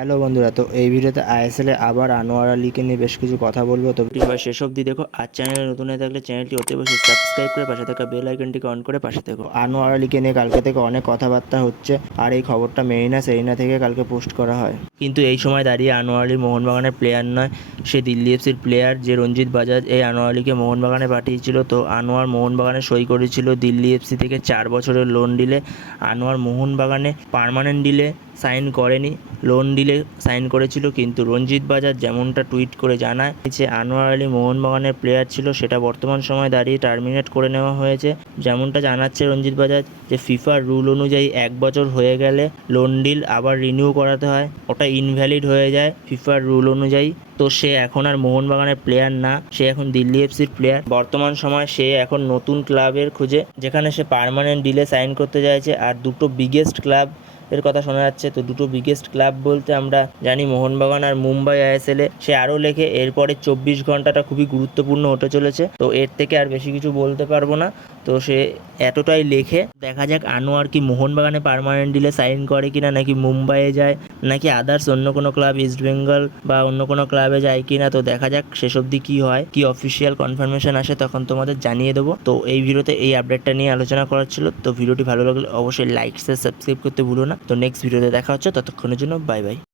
Hello বন্ধুরা, তো এই ভিডিওতে আইএসএল আবার আনোয়ার আলীকে নিয়ে বেশ কিছু কথা বলব। তো ভিডিও শেষ অবধি দেখো, আর চ্যানেলে নতুন হয়ে থাকলে চ্যানেলটি অতি অবশ্যই সাবস্ক্রাইব করে পাশে থাকা বেল আইকনটিকে অন করে পাশে থেকো। আনোয়ার আলীকে নিয়ে কালকে থেকে অনেক কথাবার্তা হচ্ছে, আর এই খবরটা মেরিনা সেরিনা থেকে কালকে পোস্ট করা হয়। কিন্তু এই সময় দাঁড়িয়ে আনোয়ার আলী মোহনবাগানের প্লেয়ার নয়, সে দিল্লি এফসির প্লেয়ার যে রঞ্জিত বাজাজ, এই আনোয়ার আলীকে মোহনবাগানে পাঠিয়েছিল। তো আনোয়ার মোহনবাগানে সই করেছিল দিল্লি এফসি থেকে চার বছরের লোন ডিলে আনোয়ার মোহনবাগানে পার্মানেন্ট ডিলে সাইন করেনি। লোন ডিলে সাইন করেছিল, কিন্তু রঞ্জিত বাজার যেমনটা টুইট করে জানায়, যে আনোয়ার আলী মোহনবাগানের প্লেয়ার ছিল, সেটা বর্তমান সময় দাঁড়িয়ে টার্মিনেট করে নেওয়া হয়েছে। যেমনটা জানাচ্ছে রঞ্জিত বাজাজ যে ফিফার রুল অনুযায়ী এক বছর হয়ে গেলে লোন ডিল আবার রিনিউ করাতে হয়, ওটা ইনভ্যালিড হয়ে যায় ফিফার রুল অনুযায়ী। তো সে এখন আর মোহনবাগানের প্লেয়ার না, সে এখন দিল্লি এফসির প্লেয়ার বর্তমান সময় সে এখন নতুন ক্লাবের খুঁজে, যেখানে সে পার্মানেন্ট ডিলে সাইন করতে চাইছে, আর দুটো বিগেস্ট ক্লাব এর কথা শোনা যাচ্ছে। তো দুটো বিগেস্ট ক্লাব বলতে আমরা জানি মোহনবাগান আর মুম্বাই আইএসএল এ। সে আরও লেখে, এরপরে চব্বিশ ঘন্টাটা খুবই গুরুত্বপূর্ণ হতে চলেছে। তো এর থেকে আর বেশি কিছু বলতে পারব না। তো সে এতটাই লেখে। দেখা যাক আনোয়ার কি মোহনবাগানে পার্মানেন্ট ডিলে সাইন করে কিনা, নাকি মুম্বাইয়ে যায়, নাকি আদার্স অন্য কোনো ক্লাব ইস্ট বেঙ্গল বা অন্য কোনো ক্লাবে যায় কিনা, তো দেখা যাক শেষ অবধি কী হয়, কি অফিসিয়াল কনফার্মেশন আসে তখন তোমাদের জানিয়ে দেবো। তো এই ভিডিওতে এই আপডেটটা নিয়ে আলোচনা করার ছিল। তো ভিডিওটি ভালো লাগলে অবশ্যই লাইক সাবস্ক্রাইব করতে ভুলো না। তো নেক্সট ভিডিওতে দেখা হচ্ছে, ততক্ষণের জন্য বাই বাই